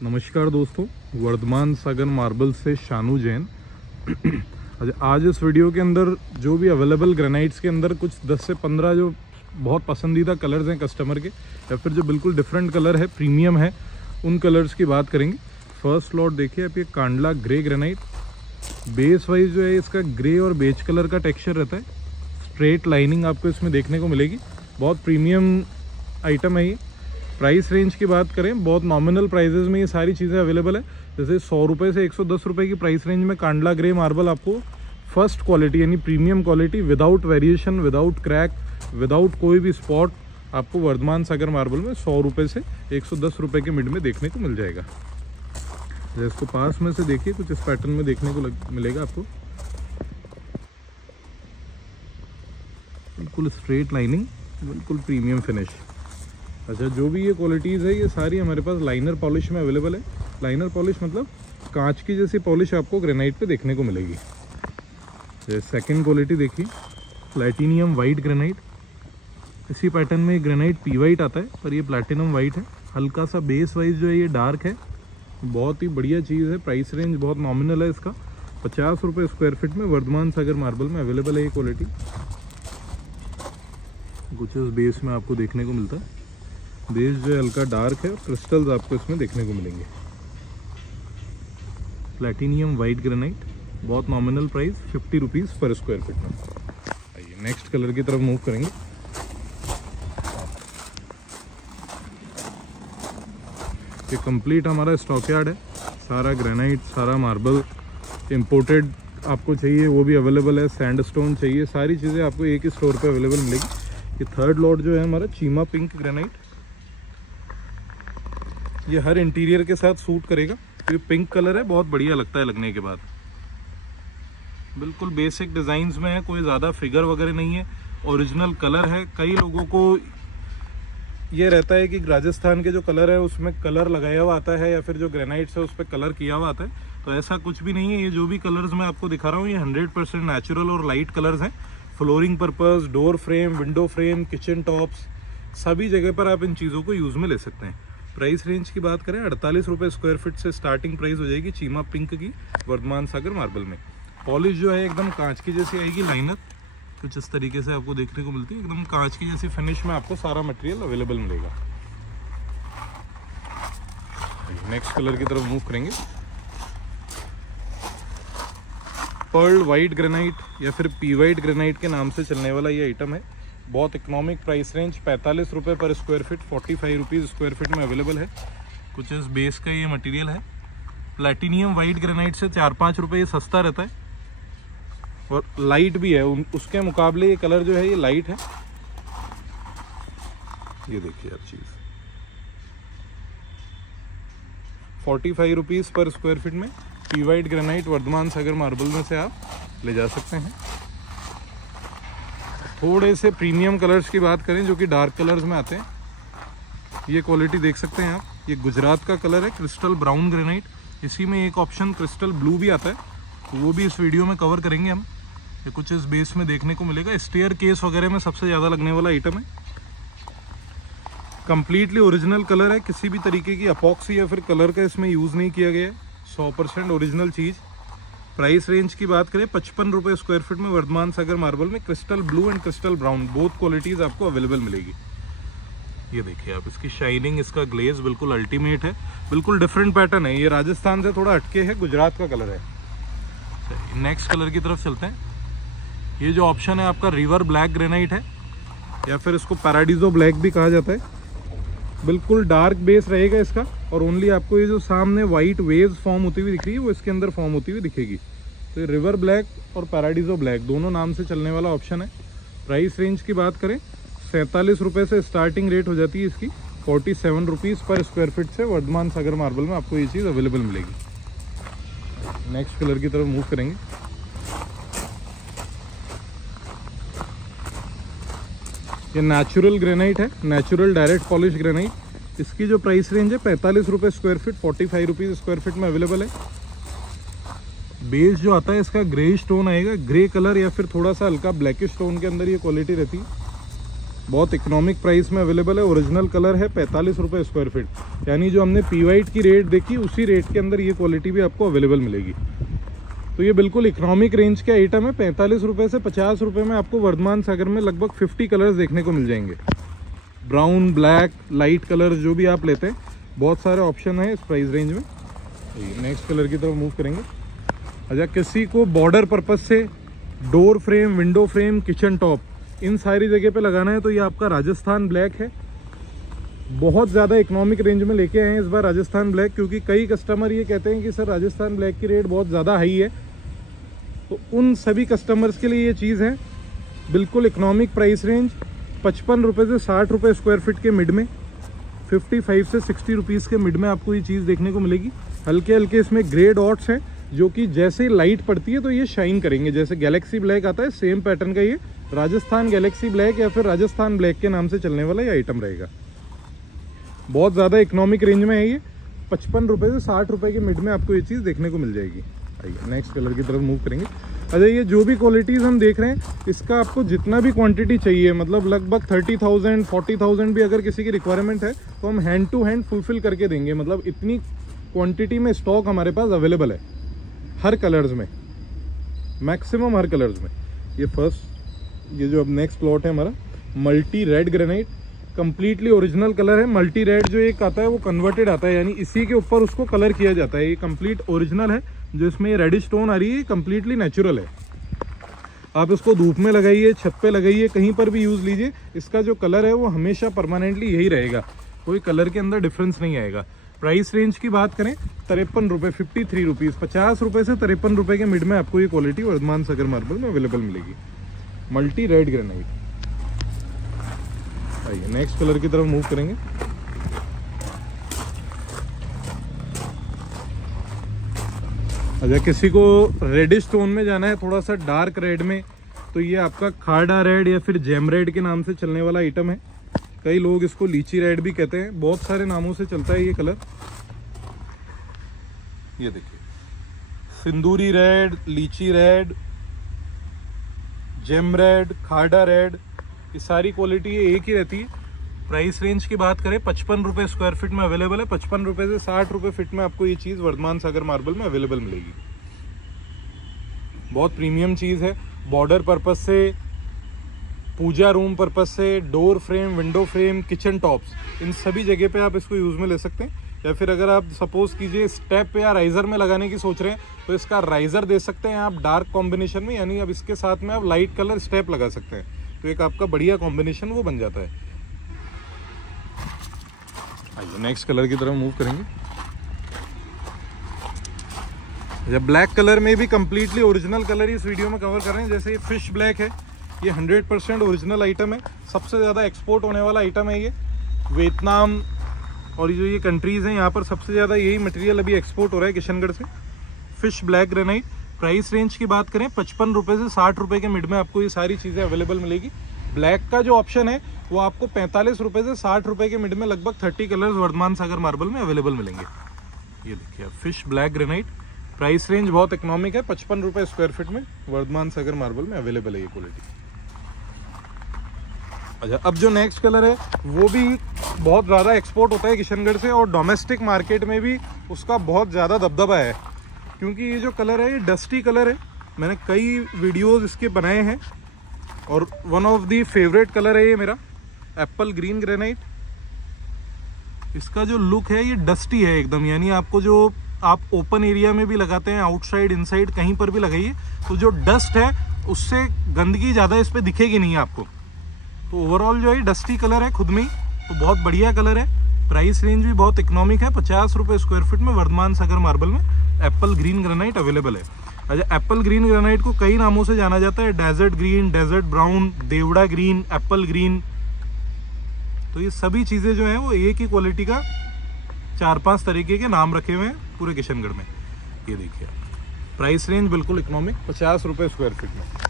नमस्कार दोस्तों, वर्धमान सागर मार्बल से शानू जैन। आज इस वीडियो के अंदर जो भी अवेलेबल ग्रेनाइट्स के अंदर कुछ 10 से 15 जो बहुत पसंदीदा कलर्स हैं कस्टमर के, या फिर जो बिल्कुल डिफरेंट कलर है, प्रीमियम है, उन कलर्स की बात करेंगे। फर्स्ट लॉट देखिए आप, ये Kandla grey granite. Base wise जो है इसका ग्रे और बेज कलर का टेक्सचर रहता है। स्ट्रेट लाइनिंग आपको इसमें देखने को मिलेगी। बहुत प्रीमियम आइटम है ये। प्राइस रेंज की बात करें, बहुत नॉमिनल प्राइजेस में ये सारी चीज़ें अवेलेबल है। जैसे 100 रुपये से 110 रुपये की प्राइस रेंज में कांडला ग्रे मार्बल आपको फर्स्ट क्वालिटी यानी premium quality, without variation, without crack, without कोई भी स्पॉट, आपको वर्धमान सागर मार्बल में 100 रुपये से 110 रुपये के मिड में देखने को मिल जाएगा। जैसे इसको पास में से देखिए, कुछ इस पैटर्न में देखने को मिलेगा आपको। बिल्कुल स्ट्रेट लाइनिंग, बिल्कुल प्रीमियम फिनिश। अच्छा, जो भी ये क्वालिटीज़ है ये सारी हमारे पास लाइनर पॉलिश में अवेलेबल है। लाइनर पॉलिश मतलब कांच की जैसी पॉलिश आपको ग्रेनाइट पे देखने को मिलेगी। जैसे सेकंड क्वालिटी देखिए, प्लैटिनियम वाइट ग्रेनाइट। इसी पैटर्न में ग्रेनाइट पी वाइट आता है, पर ये प्लैटिनम वाइट है। हल्का सा बेस वाइज जो है ये डार्क है। बहुत ही बढ़िया चीज़ है। प्राइस रेंज बहुत नॉमिनल है इसका। 50 रुपये स्क्वायर फीट में वर्धमान सागर मार्बल में अवेलेबल है ये क्वालिटी। कुछ इस बेस में आपको देखने को मिलता है। बेस जो है हल्का डार्क है और क्रिस्टल्स आपको इसमें देखने को मिलेंगे। प्लैटिनियम वाइट ग्रेनाइट, बहुत नॉमिनल प्राइस 50 रुपीज़ पर स्क्वायर फीट में। आइए नेक्स्ट कलर की तरफ मूव करेंगे। ये कंप्लीट हमारा स्टॉक यार्ड है। सारा ग्रेनाइट, सारा मार्बल इंपोर्टेड आपको चाहिए वो भी अवेलेबल है। सैंडस्टोन चाहिए, सारी चीज़ें आपको एक ही स्टोर पे अवेलेबल मिलेगी। ये थर्ड लॉट जो है हमारा चीमा पिंक ग्रेनाइट। ये हर इंटीरियर के साथ सूट करेगा। ये पिंक कलर है, बहुत बढ़िया लगता है लगने के बाद। बिल्कुल बेसिक डिज़ाइंस में है, कोई ज़्यादा फिगर वगैरह नहीं है, ओरिजिनल कलर है। कई लोगों को ये रहता है कि राजस्थान के जो कलर है उसमें कलर लगाया हुआ आता है, या फिर जो ग्रेनाइट्स है उस पर कलर किया हुआ आता है। तो ऐसा कुछ भी नहीं है। ये जो भी कलर्स मैं आपको दिखा रहा हूँ ये 100% नेचुरल और लाइट कलर्स हैं। Flooring purpose, door frame, window frame, kitchen tops, सभी जगह पर आप इन चीज़ों को यूज़ में ले सकते हैं। प्राइस रेंज की बात करें, 48 रुपये स्क्वायर फीट से स्टार्टिंग प्राइस हो जाएगी चीमा पिंक की वर्धमान सागर मार्बल में। पॉलिश जो है एकदम कांच की जैसी आएगी। लाइनर कुछ इस तरीके से आपको देखने को मिलती है। एकदम कांच की जैसी फिनिश में आपको सारा मटेरियल अवेलेबल मिलेगा। नेक्स्ट कलर की तरफ मूव करेंगे। पर्ल वाइट ग्रेनाइट या फिर पी वाइट ग्रेनाइट के नाम से चलने वाला ये आइटम है। बहुत इकोनॉमिक प्राइस रेंज, 45 रुपये पर square feet, 45 rupees square feet में अवेलेबल है। कुछ इस बेस का ये मटेरियल है। प्लैटिनियम वाइट ग्रेनाइट से 4-5 रुपये सस्ता रहता है और लाइट भी है। उसके मुकाबले ये कलर जो है ये लाइट है। ये देखिए आप चीज़, 45 रुपीज़ पर स्क्वायर फीट में P white granite Varthaman Sagar marble में से आप ले जा सकते हैं। थोड़े से प्रीमियम कलर्स की बात करें जो कि डार्क कलर्स में आते हैं, ये क्वालिटी देख सकते हैं आप। ये गुजरात का कलर है, क्रिस्टल ब्राउन ग्रेनाइट। इसी में एक ऑप्शन क्रिस्टल ब्लू भी आता है, तो वो भी इस वीडियो में कवर करेंगे हम। ये कुछ इस बेस में देखने को मिलेगा। स्टेयर केस वगैरह में सबसे ज़्यादा लगने वाला आइटम है। कंप्लीटली ओरिजिनल कलर है, किसी भी तरीके की अपॉक्सी या फिर कलर का इसमें यूज़ नहीं किया गया है। 100% ओरिजिनल चीज़। प्राइस रेंज की बात करें, 55 रुपये स्क्वायर फीट में वर्धमान सागर मार्बल में crystal blue and crystal brown both qualities आपको अवेलेबल मिलेगी। ये देखिए आप, इसकी शाइनिंग, इसका ग्लेज बिल्कुल अल्टीमेट है। बिल्कुल डिफरेंट पैटर्न है। ये राजस्थान से थोड़ा हटके है, गुजरात का कलर है। नेक्स्ट कलर की तरफ चलते हैं। ये जो ऑप्शन है आपका रिवर ब्लैक ग्रेनाइट है, या फिर इसको पैराडीजो ब्लैक भी कहा जाता है। बिल्कुल डार्क बेस रहेगा इसका, और ओनली आपको ये जो सामने वाइट वेव्स फॉर्म होती हुई दिख रही है वो इसके अंदर फॉर्म होती हुई दिखेगी। तो ये रिवर ब्लैक और पैराडीजो ब्लैक दोनों नाम से चलने वाला ऑप्शन है। प्राइस रेंज की बात करें, 47 रुपये से स्टार्टिंग रेट हो जाती है इसकी। 47 रुपीज़ पर स्क्वायर फीट से वर्धमान सागर मार्बल में आपको ये चीज़ अवेलेबल मिलेगी। नेक्स्ट कलर की तरफ मूव करेंगे। ये नेचुरल ग्रेनाइट है, नेचुरल डायरेक्ट पॉलिश ग्रेनाइट। इसकी जो प्राइस रेंज है 45 रुपये square feet, 45 rupees square feet में अवेलेबल है। बेस जो आता है इसका ग्रे स्टोन आएगा, ग्रे कलर या फिर थोड़ा सा हल्का ब्लैकिश स्टोन के अंदर ये क्वालिटी रहती है। बहुत इकोनॉमिक प्राइस में अवेलेबल है। ओरिजिनल कलर है, 45 रुपये स्क्वायर फीट, यानी जो हमने पी वाइट की रेट देखी उसी रेट के अंदर ये क्वालिटी भी आपको अवेलेबल मिलेगी। तो ये बिल्कुल इकोनॉमिक रेंज के आइटम है। 45 रुपये से 50 रुपये में आपको वर्धमान सागर में लगभग 50 कलर्स देखने को मिल जाएंगे। ब्राउन, ब्लैक, लाइट कलर जो भी आप लेते हैं, बहुत सारे ऑप्शन है इस प्राइस रेंज में। नेक्स्ट कलर की तरफ मूव करेंगे। अच्छा, किसी को बॉर्डर पर्पज से door frame, window frame, kitchen top, इन सारी जगह पे लगाना है तो ये आपका राजस्थान ब्लैक है। बहुत ज़्यादा इकोनॉमिक रेंज में लेके आए हैं इस बार राजस्थान ब्लैक, क्योंकि कई कस्टमर ये कहते हैं कि सर राजस्थान ब्लैक की रेट बहुत ज़्यादा हाई है। तो उन सभी कस्टमर्स के लिए ये चीज़ है। बिल्कुल इकोनॉमिक प्राइस रेंज, 55 रुपये से 60 रुपये स्क्वायर फीट के मिड में, 55 से 60 रुपीज़ के मिड में आपको ये चीज़ देखने को मिलेगी। हल्के हल्के इसमें ग्रे डॉट्स हैं जो कि जैसे लाइट पड़ती है तो ये शाइन करेंगे। जैसे गैलेक्सी ब्लैक आता है, सेम पैटर्न का ये राजस्थान गैलेक्सी ब्लैक या फिर राजस्थान ब्लैक के नाम से चलने वाला ये आइटम रहेगा। बहुत ज़्यादा इकोनॉमिक रेंज में है ये। 55 रुपये से 60 रुपये के मिड में आपको ये चीज़ देखने को मिल जाएगी। आइए नेक्स्ट कलर की तरफ मूव करेंगे। अच्छा, ये जो भी क्वालिटीज़ हम देख रहे हैं, इसका आपको जितना भी क्वांटिटी चाहिए, मतलब लगभग 30,000 40,000 भी अगर किसी की रिक्वायरमेंट है तो हम हैंड टू हैंड फुलफिल करके देंगे। मतलब इतनी क्वांटिटी में स्टॉक हमारे पास अवेलेबल है हर कलर्स में, मैक्सिमम हर कलर्स में। ये फर्स्ट, ये जो अब नेक्स्ट प्लॉट है हमारा, multi red granite, completely original colour है। मल्टी रेड जो एक आता है वो कन्वर्टेड आता है, यानी इसी के ऊपर उसको कलर किया जाता है। ये कंप्लीट ओरिजिनल है। जो इसमें ये रेडिश टोन आ रही है कंप्लीटली नेचुरल है। आप इसको धूप में लगाइए, छत पे लगाइए, कहीं पर भी यूज़ लीजिए, इसका जो कलर है वो हमेशा परमानेंटली यही रहेगा, कोई कलर के अंदर डिफरेंस नहीं आएगा। प्राइस रेंज की बात करें, 53 रुपये, 53 रुपीज़, 50 रुपये से 53 रुपये के मिड में आपको ये क्वालिटी वर्धमान सागर मार्बल में अवेलेबल मिलेगी। Multi red granite. आइए नेक्स्ट कलर की तरफ मूव करेंगे। अच्छा, किसी को रेडिश टोन में जाना है, थोड़ा सा डार्क रेड में, तो ये आपका खाड़ा रेड या फिर जेम रेड के नाम से चलने वाला आइटम है। कई लोग इसको लीची रेड भी कहते हैं, बहुत सारे नामों से चलता है ये कलर। ये देखिए, सिंदूरी रेड, लीची रेड, जेम रेड, खाड़ा रेड, ये सारी क्वालिटी एक ही रहती है। प्राइस रेंज की बात करें, 55 रुपये स्क्वायर फीट में अवेलेबल है। 55 रुपये से 60 रुपये फीट में आपको ये चीज़ वर्धमान सागर मार्बल में अवेलेबल मिलेगी। बहुत प्रीमियम चीज़ है। बॉर्डर पर्पस से, पूजा रूम पर्पस से, door frame, window frame, kitchen tops, इन सभी जगह पे आप इसको यूज़ में ले सकते हैं। या फिर अगर आप सपोज कीजिए स्टेप या राइजर में लगाने की सोच रहे हैं तो इसका राइजर दे सकते हैं आप डार्क कॉम्बिनेशन में, यानी अब इसके साथ में आप लाइट कलर स्टेप लगा सकते हैं, तो एक आपका बढ़िया कॉम्बिनेशन वो बन जाता है। आइए नेक्स्ट कलर की तरफ मूव करेंगे। जब ब्लैक कलर में भी कंप्लीटली ओरिजिनल कलर ही इस वीडियो में कवर कर रहे हैं। जैसे ये फिश ब्लैक है, ये 100% ओरिजिनल आइटम है। सबसे ज़्यादा एक्सपोर्ट होने वाला आइटम है ये। वियतनाम और जो ये कंट्रीज़ हैं, यहाँ पर सबसे ज़्यादा यही मटेरियल अभी एक्सपोर्ट हो रहा है किशनगढ़ से। Fish black granite. Price range की बात करें, 55 रुपये से 60 रुपये के मिड में आपको ये सारी चीज़ें अवेलेबल मिलेगी। ब्लैक का जो ऑप्शन है वो आपको 45 रुपये से 60 रुपये के मिड में लगभग 30 कलर्स वर्धमान सागर मार्बल में अवेलेबल मिलेंगे। ये देखिए fish black granite. Price range बहुत इकोनॉमिक है, 55 रुपये स्क्वायर फीट में वर्धमान सागर मार्बल में अवेलेबल है ये क्वालिटी। अच्छा, अब जो नेक्स्ट कलर है वो भी बहुत ज़्यादा एक्सपोर्ट होता है किशनगढ़ से, और डोमेस्टिक मार्केट में भी उसका बहुत ज़्यादा दबदबा है, क्योंकि ये जो कलर है ये डस्टी कलर है। मैंने कई वीडियोस इसके बनाए हैं और one of the favourite colour है ये मेरा, एप्पल ग्रीन ग्रेनाइट। इसका जो लुक है ये डस्टी है एकदम, यानी आपको जो आप ओपन एरिया में भी लगाते हैं, आउटसाइड इनसाइड कहीं पर भी लगाइए, तो जो डस्ट है उससे गंदगी ज़्यादा इस पर दिखेगी नहीं आपको। तो ओवरऑल जो है डस्टी कलर है खुद में ही, तो बहुत बढ़िया कलर है। प्राइस रेंज भी बहुत इकोनॉमिक है, 50 रुपये स्क्वायर फीट में वर्धमान सागर मार्बल में एप्पल ग्रीन ग्रेनाइट अवेलेबल है। अच्छा, एप्पल ग्रीन ग्रेनाइट को कई नामों से जाना जाता है, डेजर्ट ग्रीन, डेजर्ट ब्राउन, देवड़ा ग्रीन, एप्पल ग्रीन। तो ये सभी चीज़ें जो हैं वो एक ही क्वालिटी का 4-5 तरीके के नाम रखे हुए हैं पूरे किशनगढ़ में। ये देखिए, प्राइस रेंज बिल्कुल इकोनॉमिक, 50 रुपये स्क्वायर फीट में।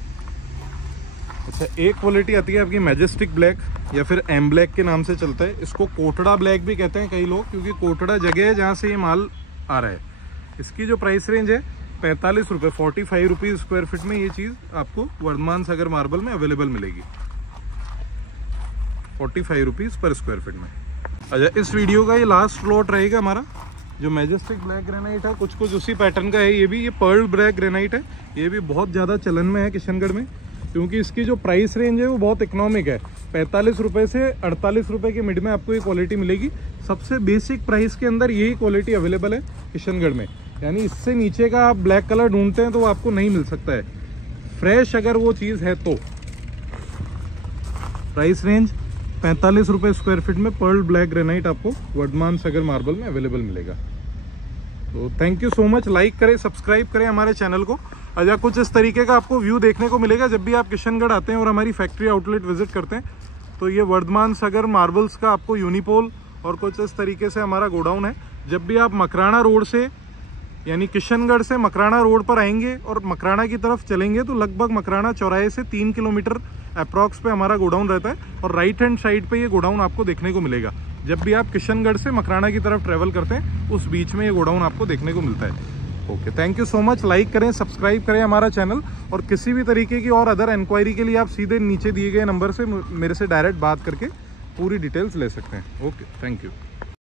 अच्छा, एक क्वालिटी आती है आपकी मैजेस्टिक ब्लैक या फिर एम ब्लैक के नाम से चलता है। इसको कोटड़ा ब्लैक भी कहते हैं कई लोग, क्योंकि कोटड़ा जगह है जहाँ से ये माल आ रहा है। इसकी जो प्राइस रेंज है 45 रुपये, 45 रुपीज़ स्क्वायर फीट में ये चीज़ आपको वर्धमान सागर मार्बल में अवेलेबल मिलेगी। 45 रुपीज़ पर स्क्वायर फीट में। अच्छा, इस वीडियो का ये लास्ट प्लॉट रहेगा हमारा, जो मैजेस्टिक ब्लैक ग्रेनाइट है, कुछ कुछ उसी पैटर्न का है। ये पर्ल ब्लैक ग्रेनाइट है, ये भी बहुत ज़्यादा चलन में है किशनगढ़ में, क्योंकि इसकी जो प्राइस रेंज है वो बहुत इकोनॉमिक है। 45 रुपये से 48 रुपये के मिड में आपको ये क्वालिटी मिलेगी। सबसे बेसिक प्राइस के अंदर यही क्वालिटी अवेलेबल है किशनगढ़ में, यानी इससे नीचे का आप ब्लैक कलर ढूंढते हैं तो वो आपको नहीं मिल सकता है, फ्रेश अगर वो चीज़ है तो। प्राइस रेंज 45 रुपये स्क्वायर फीट में पर्ल ब्लैक ग्रेनाइट आपको वर्धमान सागर मार्बल में अवेलेबल मिलेगा। तो thank you so much, like करें, सब्सक्राइब करें हमारे चैनल को। अच्छा, कुछ इस तरीके का आपको व्यू देखने को मिलेगा जब भी आप किशनगढ़ आते हैं और हमारी फैक्ट्री आउटलेट विजिट करते हैं। तो ये वर्धमान सागर मार्बल्स का आपको यूनिपोल और कुछ इस तरीके से हमारा गोडाउन है। जब भी आप मकराना रोड से, यानी किशनगढ़ से मकराना रोड पर आएंगे और मकराना की तरफ चलेंगे तो लगभग मकराना चौराहे से 3 किलोमीटर अप्रॉक्स पे हमारा गोडाउन रहता है, और राइट हैंड साइड पे ये गोडाउन आपको देखने को मिलेगा। जब भी आप किशनगढ़ से मकराना की तरफ ट्रेवल करते हैं उस बीच में ये गोडाउन आपको देखने को मिलता है। Okay, thank you so much, like करें, सब्सक्राइब करें हमारा चैनल, और किसी भी तरीके की और अदर इंक्वायरी के लिए आप सीधे नीचे दिए गए नंबर से मेरे से डायरेक्ट बात करके पूरी डिटेल्स ले सकते हैं। Okay, thank you.